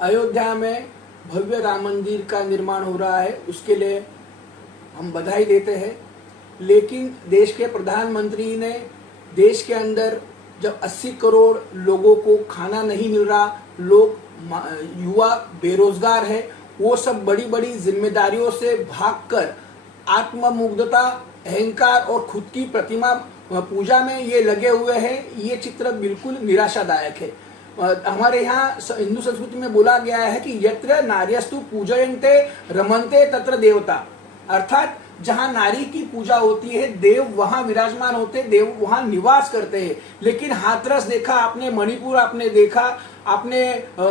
अयोध्या में भव्य राम मंदिर का निर्माण हो रहा है, उसके लिए हम बधाई देते हैं। लेकिन देश के प्रधानमंत्री ने देश के अंदर जब 80 करोड़ लोगों को खाना नहीं मिल रहा, लोग युवा बेरोजगार है, वो सब बड़ी बड़ी जिम्मेदारियों से भागकर आत्ममुग्धता, अहंकार और खुद की प्रतिमा पूजा में ये लगे हुए हैं, ये चित्र बिल्कुल निराशादायक है। हमारे यहाँ हिंदू संस्कृति में बोला गया है कि यत्र नार्यस्तु पूजयन्ते रमन्ते तत्र देवता, अर्थात जहाँ नारी की पूजा होती है, देव वहां विराजमान होते, देव वहां निवास करते हैं। लेकिन हाथरस देखा आपने, मणिपुर आपने देखा, आपने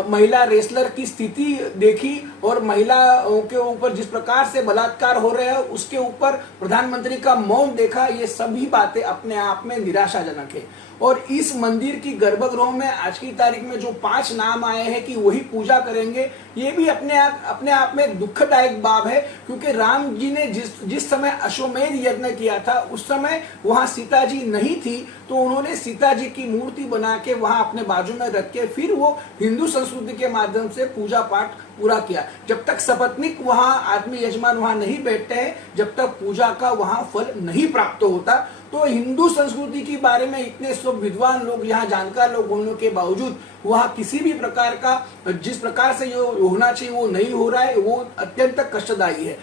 महिला रेसलर की स्थिति देखी और महिलाओं के ऊपर जिस प्रकार से बलात्कार हो रहे हैं उसके ऊपर प्रधानमंत्री का मौन देखा। ये सभी बातें अपने आप में निराशाजनक है। और इस मंदिर की गर्भगृह में आज की तारीख में जो 5 नाम आए हैं कि वही पूजा करेंगे, ये भी अपने आप में दुखदायक बात है। क्योंकि राम जी ने जिस समय अश्वमेध यज्ञ किया था उस समय वहां सीता जी नहीं थी, तो उन्होंने सीता जी की मूर्ति बना के वहां अपने बाजू में रख के फिर वो हिंदू संस्कृति के माध्यम से पूजा पाठ पूरा किया। जब तक सपत्निक वहां आदमी यजमान वहां नहीं बैठते हैं, जब तक पूजा का वहां फल नहीं प्राप्त होता। तो हिंदू संस्कृति के बारे में इतने सब विद्वान लोग, यहाँ जानकार लोग होने के बावजूद वहां किसी भी प्रकार का जिस प्रकार से जो होना चाहिए वो नहीं हो रहा है, वो अत्यंत कष्टदायी है।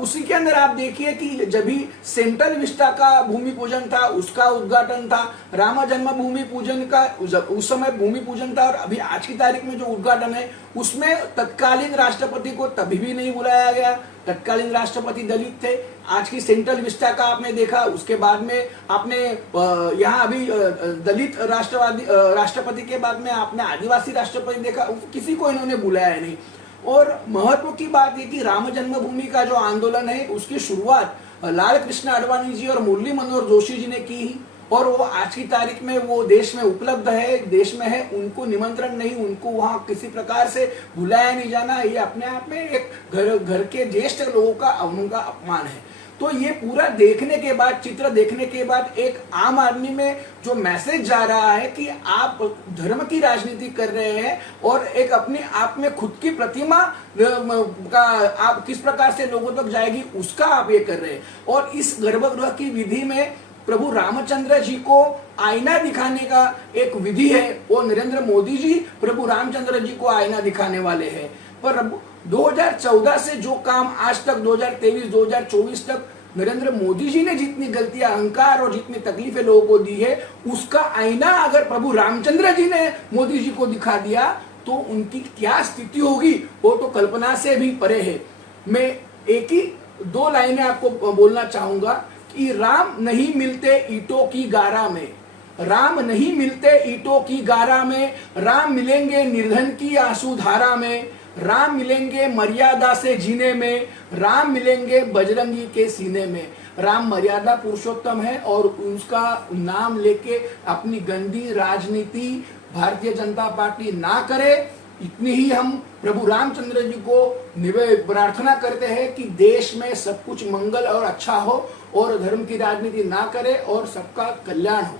उसी के अंदर आप देखिए कि जब भी सेंट्रल विस्टा का भूमि पूजन था, उसका उद्घाटन था, राम जन्मभूमि पूजन का उस समय भूमि पूजन था, और अभी आज की तारीख में जो उद्घाटन है उसमें तत्कालीन राष्ट्रपति को तभी भी नहीं बुलाया गया। तत्कालीन राष्ट्रपति दलित थे। आज की सेंट्रल विस्टा का आपने देखा, उसके बाद में आपने यहाँ अभी दलित राष्ट्रपति के बाद में आपने आदिवासी राष्ट्रपति देखा, किसी को इन्होंने बुलाया नहीं। और महत्व की बात ये कि राम जन्मभूमि का जो आंदोलन है उसकी शुरुआत लाल कृष्ण आडवाणी जी और मुरली मनोहर जोशी जी ने की, और वो आज की तारीख में वो देश में उपलब्ध है, देश में है, उनको निमंत्रण नहीं, उनको वहां किसी प्रकार से बुलाया नहीं जाना, ये अपने आप में एक घर के ज्येष्ठ लोगों का उनका अपमान है। तो ये पूरा देखने के बाद, चित्र देखने के बाद एक आम आदमी में जो मैसेज जा रहा है कि आप धर्म की राजनीति कर रहे हैं और एक अपने आप में खुद की प्रतिमा का आप किस प्रकार से लोगों तक जाएगी उसका आप ये कर रहे हैं। और इस गर्भगृह की विधि में प्रभु रामचंद्र जी को आईना दिखाने का एक विधि है, वो नरेंद्र मोदी जी प्रभु रामचंद्र जी को आईना दिखाने वाले हैं। पर 2014 से जो काम आज तक 2023-2024 तक नरेंद्र मोदी जी ने जितनी गलतियां, अहंकार और जितनी तकलीफें लोगों को दी है, उसका आईना अगर प्रभु रामचंद्र जी ने मोदी जी को दिखा दिया तो उनकी क्या स्थिति होगी, वो तो कल्पना से भी परे है। मैं एक ही 2 लाइनें आपको बोलना चाहूंगा कि राम नहीं मिलते ईंटों की गारा में, राम नहीं मिलते ईंटों की गारा में, राम मिलेंगे निर्धन की आंसू धारा में, राम मिलेंगे मर्यादा से जीने में, राम मिलेंगे बजरंगी के सीने में। राम मर्यादा पुरुषोत्तम है और उसका नाम लेके अपनी गंदी राजनीति भारतीय जनता पार्टी ना करे, इतनी ही हम प्रभु रामचंद्र जी को प्रार्थना करते हैं कि देश में सब कुछ मंगल और अच्छा हो और धर्म की राजनीति ना करे और सबका कल्याण हो।